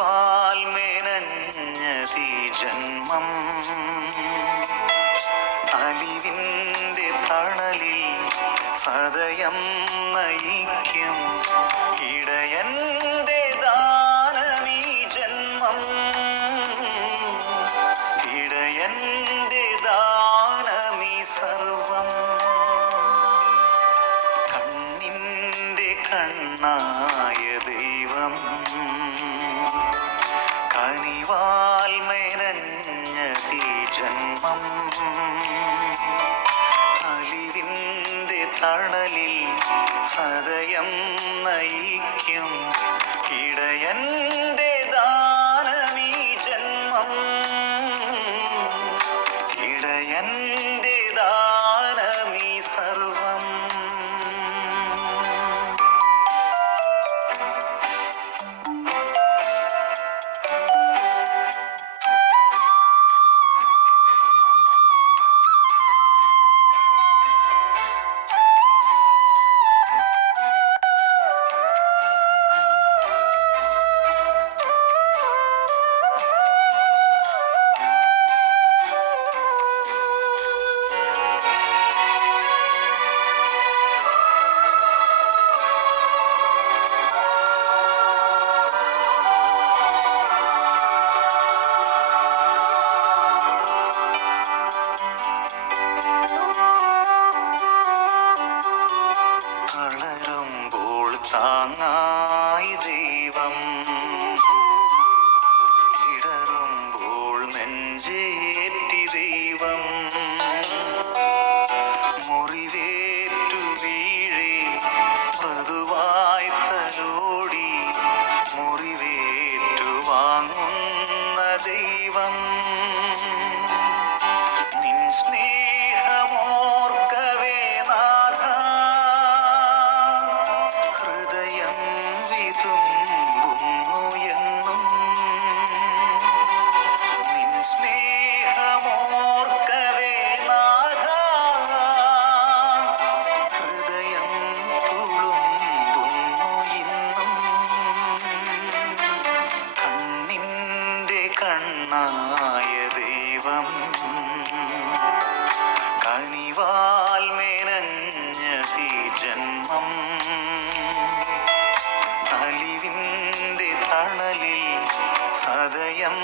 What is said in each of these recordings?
കനിവാൽ മെനഞ്ഞതി ജന്മം. അലിവിന്റെ തണലിൽ സദയം നയിക്കും. ഇടയന്റെ ദാനമീ ജന്മം. ഇടയന്റെ ദാനമീ സർവം. കണ്ണിന്റെ കണ്ണായ ദൈവം. അലിവിന്റെ 风 സദയം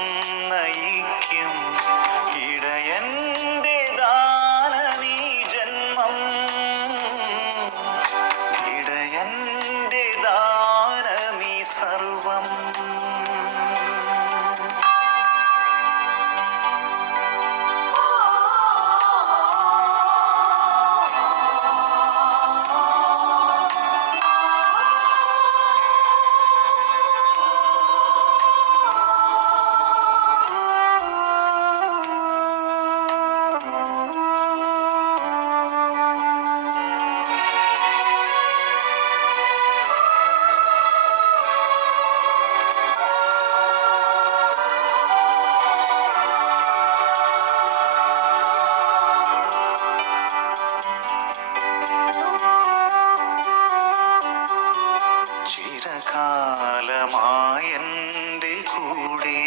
കൂടെ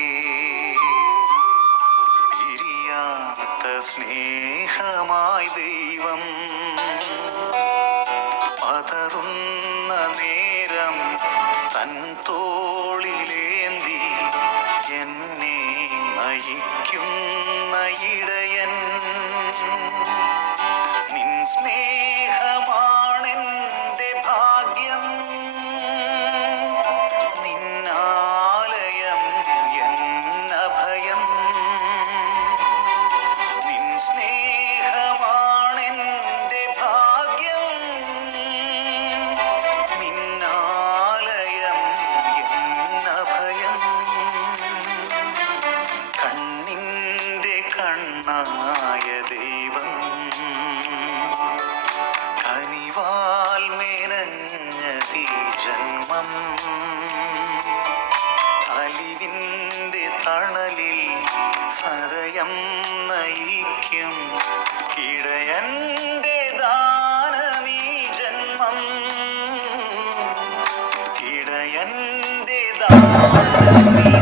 പിരിയാത്ത സ്നേഹമായി ദൈവം പതറുന്ന നേരം തൻ തോളിലേന്തി കണ്ണായ ദൈവം. കനിവാൽ മെനഞ്ഞതി ജന്മം. അലിവിന്റെ തണലിൽ സദയം നയിക്കും. ഇടയന്റെ ദാനമീ ജന്മം. ഇടയന്റെ ദാനമീ